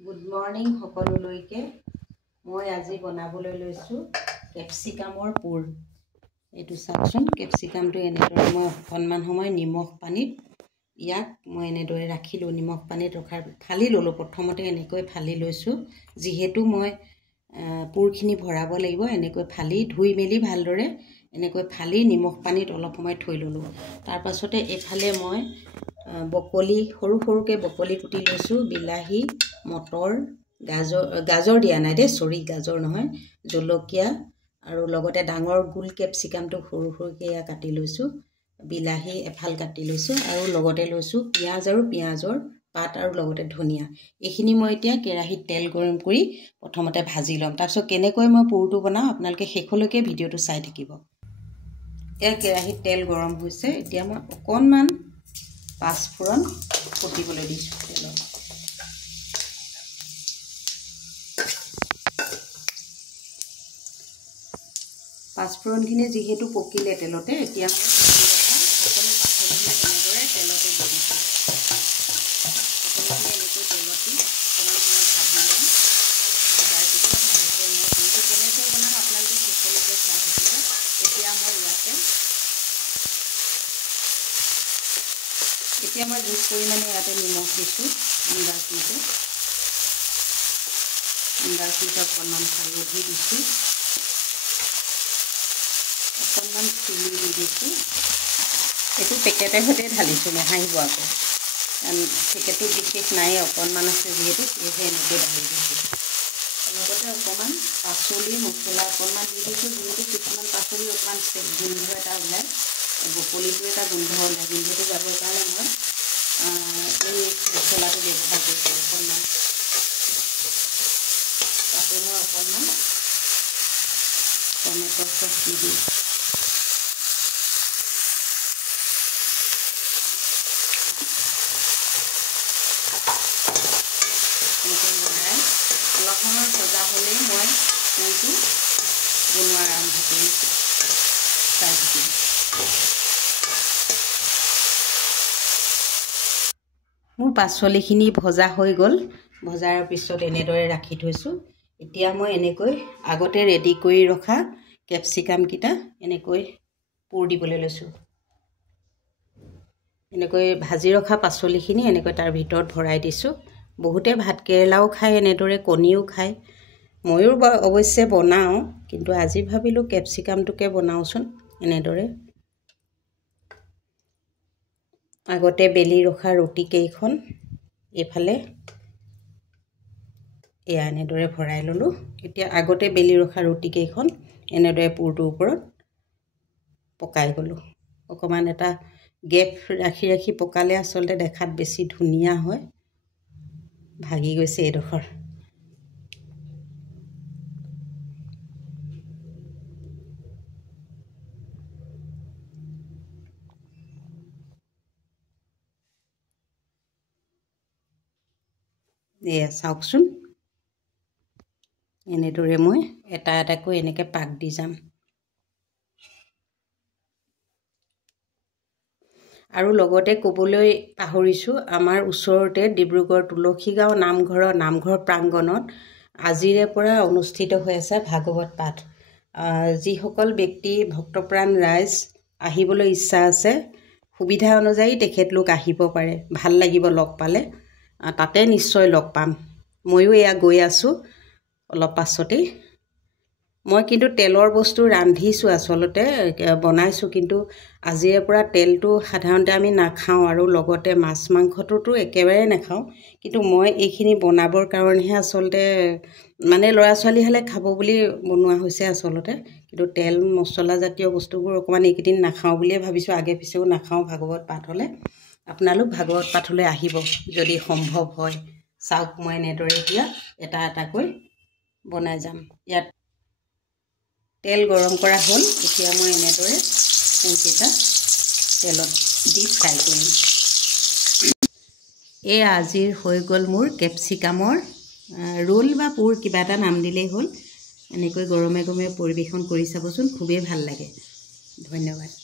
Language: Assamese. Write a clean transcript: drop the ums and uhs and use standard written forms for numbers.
গুড মৰ্নিং সকলোলৈকে। মই আজি বনাবলৈ লৈছোঁ কেপচিকামৰ পুৰ। এইটো চাওকচোন, কেপচিকামটো এনেদৰে মই অকণমান সময় নিমখ পানীত মই এনেদৰে ৰাখিলোঁ। নিমখ পানীত ৰখাৰ ফালি ল'লোঁ। প্ৰথমতে এনেকৈ ফালি লৈছোঁ, যিহেতু মই পুৰখিনি ভৰাব লাগিব। এনেকৈ ফালি ধুই মেলি ভালদৰে এনেকৈ ফালি নিমখ পানীত অলপ সময় থৈ ল'লোঁ। তাৰ পাছতে এইফালে মই বকলি সৰু সৰুকৈ বকলি কুটি লৈছোঁ। বিলাহী, মটৰ, গাজৰ দিয়া নাই দেই, চৰি গাজৰ নহয়, জলকীয়া আৰু লগতে ডাঙৰ গোল কেপচিকামটো সৰু সৰুকৈ কাটি লৈছোঁ। বিলাহী এফাল কাটি লৈছোঁ আৰু লগতে লৈছোঁ পিঁয়াজ আৰু পিঁয়াজৰ পাত আৰু লগতে ধনিয়া। এইখিনি মই এতিয়া কেৰাহীত তেল গৰম কৰি প্ৰথমতে ভাজি ল'ম। তাৰপিছত কেনেকৈ মই পুৰটো বনাওঁ আপোনালোকে শেষলৈকে ভিডিঅ'টো চাই থাকিব। এতিয়া কেৰাহীত তেল গৰম হৈছে। এতিয়া মই অকণমান পাঁচফোৰণ ফুটিবলৈ দিছোঁ তেলত। পাঁচফোৰণখিনি যিহেতু পকিলে তেলতে, এতিয়া মই সকলো পাচলিবিলাক এনেদৰে তেলতে দি দিছোঁ। সকলোখিনি এনেকৈ তেলত দি অকণমান সময় ভাজি ল'ম। ভজাৰ পিছত মই পুৰটো কেনেকৈ বনাম আপোনালোকে শেষলৈকে চাই থাকিব। এতিয়া মই জোখ পৰিমাণে ইয়াতে নিমখ দিছোঁ। আন্দাজমতে অকণমান হালধি দিছোঁ, অকণমান চিলি দি দিছোঁ। এইটো পেকেটে সৈতে ঢালিছোঁ, নাহাঁহিব আকৌ, কাৰণ পেকেটটো বিশেষ নাই, অকণমান আছে যিহেতু, সেয়েহে এনেকৈ ঢালি দিছোঁ। লগতে অকণমান পাচলি মছলা অকণমান দি দিছোঁ, যিহেতু কিছুমান পাচলি অকণমান গোন্ধ এটা ওলায়, বকলিটো এটা গোন্ধ ওলায়। গোন্ধটো যাবৰ কাৰণে মই এই মছলাটো ব্যৱহাৰ কৰিছোঁ। অকণমান তাতে মই অকণমান টমেটো চচ দি দিওঁ। এনেকৈ বনাই অলপ সময় ভজা হ'লেই মই পুৰটো বনোৱা আৰম্ভ কৰিছোঁ। চাই থাকিম। মোৰ পাচলিখিনি ভজা হৈ গ'ল। ভজাৰ পিছত এনেদৰে ৰাখি থৈছোঁ। এতিয়া মই এনেকৈ আগতে ৰেডি কৰি ৰখা কেপচিকামকেইটা এনেকৈ পুৰ দিবলৈ লৈছোঁ। এনেকৈ ভাজি ৰখা পাচলিখিনি এনেকৈ তাৰ ভিতৰত ভৰাই দিছোঁ। বহুতে ভাতকেৰেলাও খায়, এনেদৰে কণীও খায়। ময়ো অৱশ্যে বনাওঁ, কিন্তু আজি ভাবিলোঁ কেপচিকামটোকে বনাওঁচোন। এনেদৰে আগতে বেলি ৰখা ৰুটিকেইখন এইফালে এনেদৰে ভৰাই ল'লোঁ। এতিয়া আগতে বেলি ৰখা ৰুটিকেইখন এনেদৰে পুৰটোৰ ওপৰত পকাই গ'লোঁ। অকণমান এটা গেপ ৰাখি ৰাখি পকালে আচলতে দেখাত বেছি ধুনীয়া হয়। ভাগি গৈছে এইডোখৰ। এয়া চাওকচোন, এনেদৰে মই এটা এটাকৈ এনেকৈ পাক দি যাম। আৰু লগতে ক'বলৈ পাহৰিছোঁ, আমাৰ ওচৰতে ডিব্ৰুগড় তুলসীগাঁও নামঘৰ প্ৰাংগণত আজিৰে পৰা অনুষ্ঠিত হৈ আছে ভাগৱত পাঠ। যিসকল ব্যক্তি ভক্তপ্ৰাণ ৰাইজ আহিবলৈ ইচ্ছা আছে, সুবিধা অনুযায়ী তেখেতলোক আহিব পাৰে। ভাল লাগিব লগ পালে। তাতে নিশ্চয় লগ পাম। ময়ো এয়া গৈ আছোঁ অলপ পাছতেই। মই কিন্তু তেলৰ বস্তু ৰান্ধিছোঁ, আচলতে বনাইছোঁ, কিন্তু আজিৰে পৰা তেলটো সাধাৰণতে আমি নাখাওঁ আৰু লগতে মাছ মাংসটোতো একেবাৰে নাখাওঁ। কিন্তু মই এইখিনি বনাবৰ কাৰণেহে আচলতে, মানে ল'ৰা ছোৱালী হ'লে খাব বুলি বনোৱা হৈছে আচলতে। কিন্তু তেল মছলা জাতীয় বস্তুবোৰ অকণমান এইকেইদিন নাখাওঁ বুলিয়ে ভাবিছোঁ। আগে পিছেও নাখাওঁ ভাগৱত পাঠ হ'লে। আপোনালোক ভাগৱত পাঠলৈ আহিব যদি সম্ভৱ হয়। চাওক, মই এনেদৰে এতিয়া এটা এটাকৈ বনাই যাম। ইয়াত তেল গৰম কৰা হ'ল। এতিয়া মই এনেদৰে পুৰকেইটা তেলত দি ফ্ৰাই কৰিম। এয়া আজিৰ হৈ গ'ল মোৰ কেপচিকামৰ ৰোল বা পুৰ, কিবা এটা নাম দিলেই হ'ল। এনেকৈ গৰমে গৰমে পৰিৱেশন কৰি চাবচোন, খুবেই ভাল লাগে। ধন্যবাদ।